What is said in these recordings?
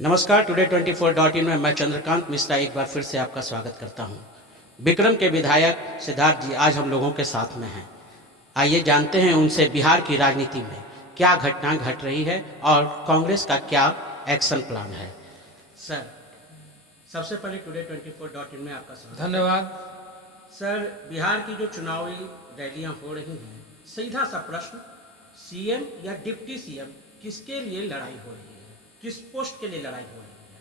नमस्कार, today 24.in में मैं चंद्रकांत मिश्रा एक बार फिर से आपका स्वागत करता हूं। विक्रम के विधायक सिद्धार्थ जी आज हम लोगों के साथ में हैं। आइए जानते हैं उनसे बिहार की राजनीति में क्या घटनाएं घट रही है और कांग्रेस का क्या एक्शन प्लान है। सर, सबसे पहले टुडे 24.in में आपका स्वागत। धन्यवाद। सर, बिहार की जो चुनावी रैलियां हो रही हैं, सीधा सा प्रश्न, सीएम या डिप्टी सीएम किसके लिए लड़ाई हो रही है, किस पोस्ट के लिए लड़ाई हो रही है?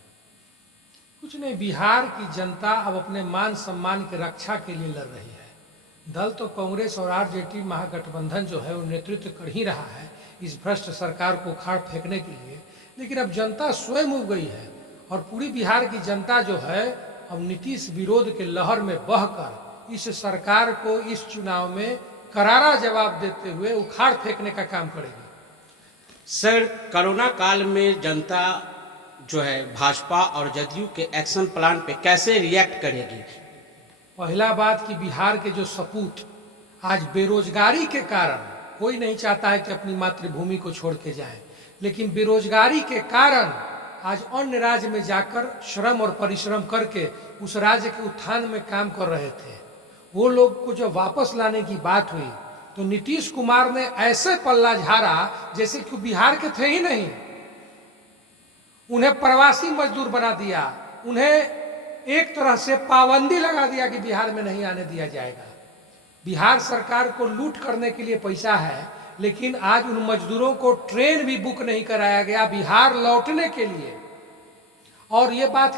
कुछ नहीं, बिहार की जनता अब अपने मान सम्मान की रक्षा के लिए लड़ रही है। दल तो कांग्रेस और आरजेडी महागठबंधन जो है वो नेतृत्व कर ही रहा है इस भ्रष्ट सरकार को उखाड़ फेंकने के लिए, लेकिन अब जनता स्वयं उग गई है और पूरी बिहार की जनता जो है अब नीतीश विरोध के लहर में बहकर इस सरकार को इस चुनाव में करारा जवाब देते हुए उखाड़ फेंकने का काम करेगी। सर, कोरोना काल में जनता जो है भाजपा और जदयू के एक्शन प्लान पे कैसे रिएक्ट करेगी? पहला बात कि बिहार के जो सपूत आज बेरोजगारी के कारण, कोई नहीं चाहता है कि अपनी मातृभूमि को छोड़ के जाए, लेकिन बेरोजगारी के कारण आज अन्य राज्य में जाकर श्रम और परिश्रम करके उस राज्य के उत्थान में काम कर रहे थे, वो लोग को जब वापस लाने की बात हुई तो नीतीश कुमार ने ऐसे पल्ला झाड़ा जैसे कि बिहार के थे ही नहीं। उन्हें प्रवासी मजदूर बना दिया, उन्हें एक तरह से पाबंदी लगा दिया कि बिहार में नहीं आने दिया जाएगा। बिहार सरकार को लूट करने के लिए पैसा है, लेकिन आज उन मजदूरों को ट्रेन भी बुक नहीं कराया गया बिहार लौटने के लिए। और ये बात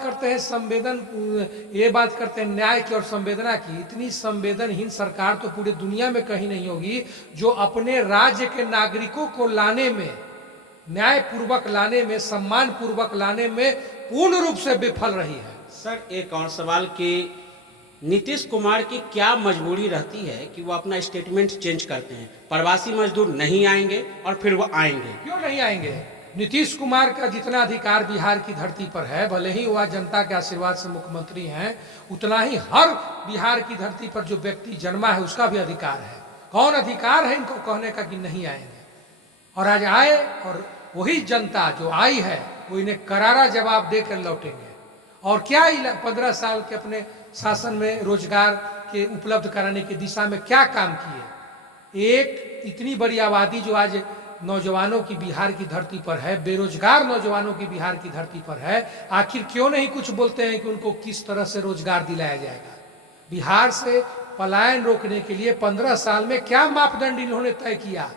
करते हैं न्याय की और संवेदना की। इतनी संवेदनहीन सरकार तो पूरी दुनिया में कहीं नहीं होगी जो अपने राज्य के नागरिकों को लाने में, न्याय पूर्वक लाने में, सम्मान पूर्वक लाने में पूर्ण रूप से विफल रही है। सर, एक और सवाल कि नीतीश कुमार की क्या मजबूरी रहती है कि वो अपना स्टेटमेंट चेंज करते हैं? प्रवासी मजदूर नहीं आएंगे और फिर वो आएंगे। क्यों नहीं आएंगे? नीतीश कुमार का जितना अधिकार बिहार की धरती पर है, भले ही वह जनता के आशीर्वाद से मुख्यमंत्री हैं, उतना ही हर बिहार की धरती पर जो व्यक्ति जन्मा है उसका भी अधिकार है। कौन अधिकार है इनको कहने का कि नहीं आएंगे? और आज आए और वही जनता जो आई है वो इन्हें करारा जवाब देकर लौटेंगे। और क्या 15 साल के अपने शासन में रोजगार के उपलब्ध कराने की दिशा में क्या काम किए? एक इतनी बड़ी आबादी जो आज नौजवानों की बिहार की धरती पर है, बेरोजगार नौजवानों की बिहार की धरती पर है, आखिर क्यों नहीं कुछ बोलते हैं कि उनको किस तरह से रोजगार दिलाया जाएगा? बिहार से पलायन रोकने के लिए 15 साल में क्या मापदंड इन्होंने तय किया?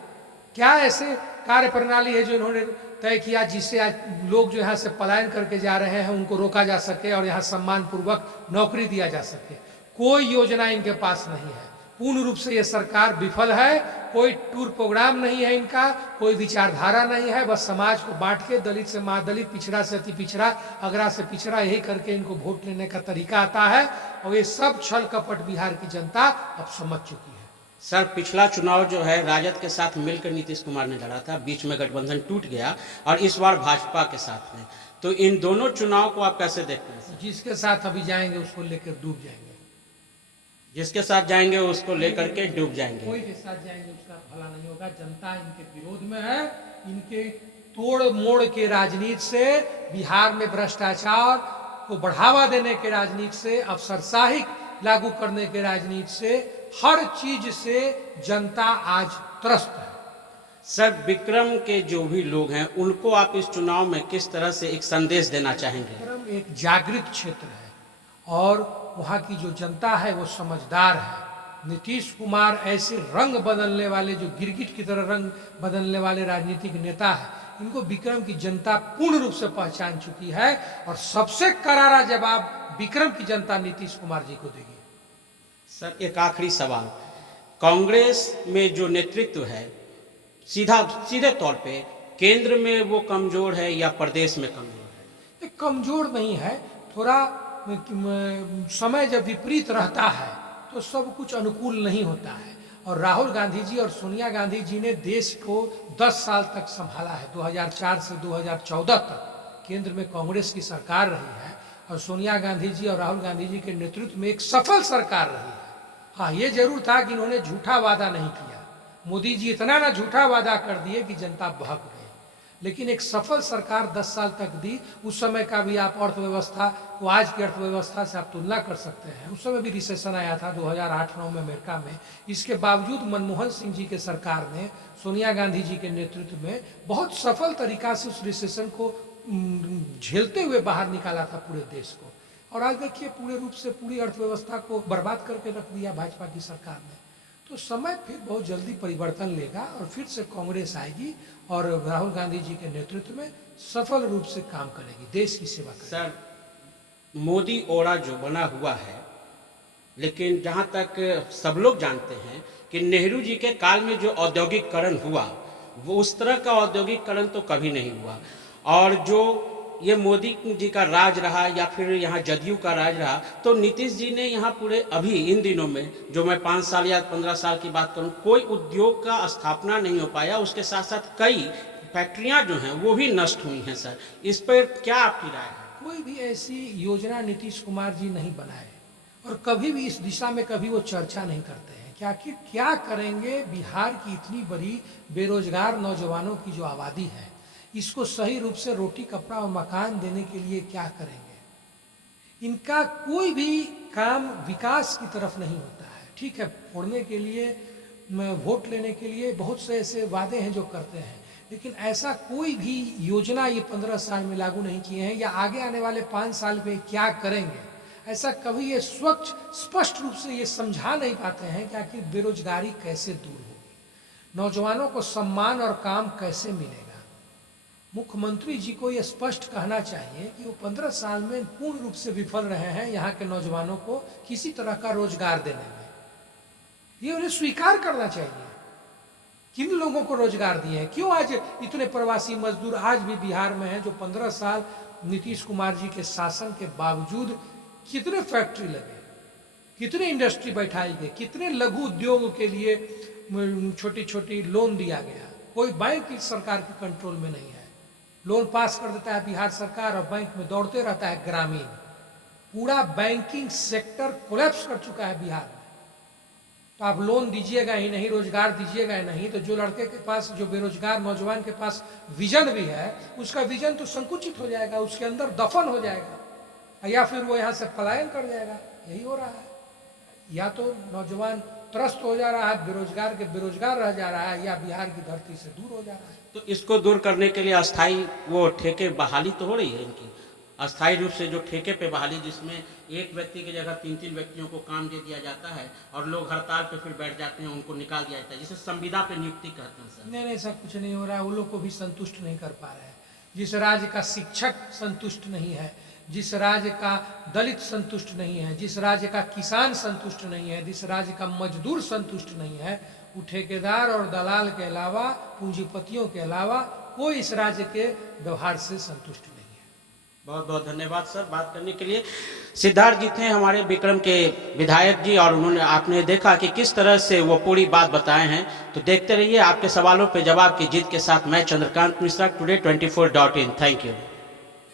क्या ऐसे कार्य प्रणाली है जो इन्होंने तय किया जिससे आज लोग जो यहाँ से पलायन करके जा रहे हैं उनको रोका जा सके और यहाँ सम्मान पूर्वक नौकरी दिया जा सके? कोई योजना इनके पास नहीं है। पूर्ण रूप से ये सरकार विफल है। कोई टूर प्रोग्राम नहीं है इनका, कोई विचारधारा नहीं है। बस समाज को बांट के दलित से महादलित, पिछड़ा से अति पिछड़ा, अगरा से पिछड़ा, यही करके इनको वोट लेने का तरीका आता है। और ये सब छल कपट बिहार की जनता अब समझ चुकी है। सर, पिछला चुनाव जो है राजद के साथ मिलकर नीतीश कुमार ने लड़ा था, बीच में गठबंधन टूट गया और इस बार भाजपा के साथ में, तो इन दोनों चुनाव को आप कैसे देखते हैं? जिसके साथ अभी जाएंगे उसको लेकर डूब जाएंगे। जिसके साथ जाएंगे उसको लेकर के डूब जाएंगे। कोई के साथ जाएंगे उसका भला नहीं होगा। जनता इनके विरोध में है। इनके तोड़ मोड़ के राजनीति से, बिहार में भ्रष्टाचार को बढ़ावा देने के राजनीति से, अफसरशाही लागू करने के राजनीति से, हर चीज से जनता आज त्रस्त है। सर, विक्रम के जो भी लोग हैं उनको आप इस चुनाव में किस तरह से एक संदेश देना चाहेंगे? विक्रम एक जागृत क्षेत्र है और वहाँ की जो जनता है वो समझदार है। नीतीश कुमार ऐसे रंग बदलने वाले, जो गिरगिट की तरह रंग बदलने वाले राजनीतिक नेता है, इनको विक्रम की जनता पूर्ण रूप से पहचान चुकी है और सबसे करारा जवाब विक्रम की जनता नीतीश कुमार जी को देगी। सर, एक आखिरी सवाल, कांग्रेस में जो नेतृत्व है सीधे तौर पे केंद्र में वो कमजोर है या प्रदेश में कमजोर है? कमजोर नहीं है, थोड़ा समय जब विपरीत रहता है तो सब कुछ अनुकूल नहीं होता है। और राहुल गांधी जी और सोनिया गांधी जी ने देश को 10 साल तक संभाला है। 2004 से 2014 तक केंद्र में कांग्रेस की सरकार रही है और सोनिया गांधी जी और राहुल गांधी जी के नेतृत्व में एक सफल सरकार रही है। हाँ, ये जरूर था कि इन्होंने झूठा वादा नहीं किया। मोदी जी इतना ना झूठा वादा कर दिए कि जनता बहक गई। लेकिन एक सफल सरकार 10 साल तक दी। उस समय का भी आप अर्थव्यवस्था को आज की अर्थव्यवस्था से आप तुलना कर सकते हैं। उस समय भी रिसेशन आया था 2008-9 में अमेरिका में। इसके बावजूद मनमोहन सिंह जी के सरकार ने सोनिया गांधी जी के नेतृत्व में बहुत सफल तरीका से उस रिसेशन को झेलते हुए बाहर निकाला था पूरे देश को। और आज देखिए पूरे रूप से पूरी अर्थव्यवस्था को बर्बाद करके रख दिया भाजपा की सरकार ने। तो समय फिर बहुत जल्दी परिवर्तन लेगा और फिर से कांग्रेस आएगी और राहुल गांधी जी के नेतृत्व में सफल रूप से काम करेगी, देश की सेवा करेगी। सर, मोदी ओरा जो बना हुआ है, लेकिन जहां तक सब लोग जानते हैं कि नेहरू जी के काल में जो औद्योगिकरण हुआ वो उस तरह का औद्योगिकरण तो कभी नहीं हुआ। और जो ये मोदी जी का राज रहा या फिर यहाँ जदयू का राज रहा, तो नीतीश जी ने यहाँ पूरे अभी इन दिनों में, जो मैं 5 साल या 15 साल की बात करूँ, कोई उद्योग का स्थापना नहीं हो पाया। उसके साथ साथ कई फैक्ट्रियाँ जो हैं वो भी नष्ट हुई हैं। सर, इस पर क्या आपकी राय है? कोई भी ऐसी योजना नीतीश कुमार जी नहीं बनाए और कभी भी इस दिशा में कभी वो चर्चा नहीं करते हैं कि आखिर क्या करेंगे बिहार की इतनी बड़ी बेरोजगार नौजवानों की जो आबादी है, इसको सही रूप से रोटी कपड़ा और मकान देने के लिए क्या करेंगे। इनका कोई भी काम विकास की तरफ नहीं होता है। ठीक है, फोड़ने के लिए, वोट लेने के लिए बहुत से ऐसे वादे हैं जो करते हैं, लेकिन ऐसा कोई भी योजना ये 15 साल में लागू नहीं किए हैं या आगे आने वाले 5 साल में क्या करेंगे, ऐसा कभी ये स्वच्छ स्पष्ट रूप से ये समझा नहीं पाते हैं कि आखिर बेरोजगारी कैसे दूर होगी, नौजवानों को सम्मान और काम कैसे मिलेगा। मुख्यमंत्री जी को यह स्पष्ट कहना चाहिए कि वो 15 साल में पूर्ण रूप से विफल रहे हैं यहाँ के नौजवानों को किसी तरह का रोजगार देने में। ये उन्हें स्वीकार करना चाहिए। किन लोगों को रोजगार दिए हैं? क्यों आज इतने प्रवासी मजदूर आज भी बिहार में हैं, जो 15 साल नीतीश कुमार जी के शासन के बावजूद कितने फैक्ट्री लगे, कितने इंडस्ट्री बैठाई गई, कितने लघु उद्योग के लिए छोटी छोटी लोन दिया गया। कोई बैंक इस सरकार के कंट्रोल में नहीं है। लोन पास कर देता है बिहार सरकार और बैंक में दौड़ते रहता है ग्रामीण। पूरा बैंकिंग सेक्टर कोलैप्स कर चुका है बिहार में। तो आप लोन दीजिएगा ही नहीं, रोजगार दीजिएगा ही नहीं, तो जो लड़के के पास, जो बेरोजगार नौजवान के पास विजन भी है, उसका विजन तो संकुचित हो जाएगा, उसके अंदर दफन हो जाएगा, या फिर वो यहाँ से पलायन कर जाएगा। यही हो रहा है। या तो नौजवान त्रस्त हो जा रहा है, बेरोजगार के बेरोजगार रह जा रहा है, या बिहार की धरती से दूर हो जा रहा है। तो इसको दूर करने के लिए अस्थाई वो ठेके बहाली तो हो रही है इनकी, अस्थाई रूप से जो ठेके पे बहाली, जिसमें एक व्यक्ति की जगह 3-3 व्यक्तियों को काम दे दिया जाता है और लोग हड़ताल पे फिर बैठ जाते हैं, उनको निकाल दिया जाता है, जिसे संविदा पे नियुक्ति कहते हैं। सर, नहीं, ऐसा कुछ नहीं हो रहा है। वो लोग को भी संतुष्ट नहीं कर पा रहे हैं। जिस राज्य का शिक्षक संतुष्ट नहीं है, जिस राज्य का दलित संतुष्ट नहीं है, जिस राज्य का किसान संतुष्ट नहीं है, जिस राज्य का मजदूर संतुष्ट नहीं है, वो ठेकेदार और दलाल के अलावा, पूंजीपतियों के अलावा कोई इस राज्य के व्यवहार से संतुष्ट नहीं है। बहुत बहुत धन्यवाद सर बात करने के लिए। सिद्धार्थ जी थे हमारे विक्रम के विधायक जी, और उन्होंने, आपने देखा कि किस तरह से वो पूरी बात बताए हैं। तो देखते रहिए, आपके सवालों पे जवाब की जीत के साथ मैं Chandrakant Mishra, today24.in। Thank you.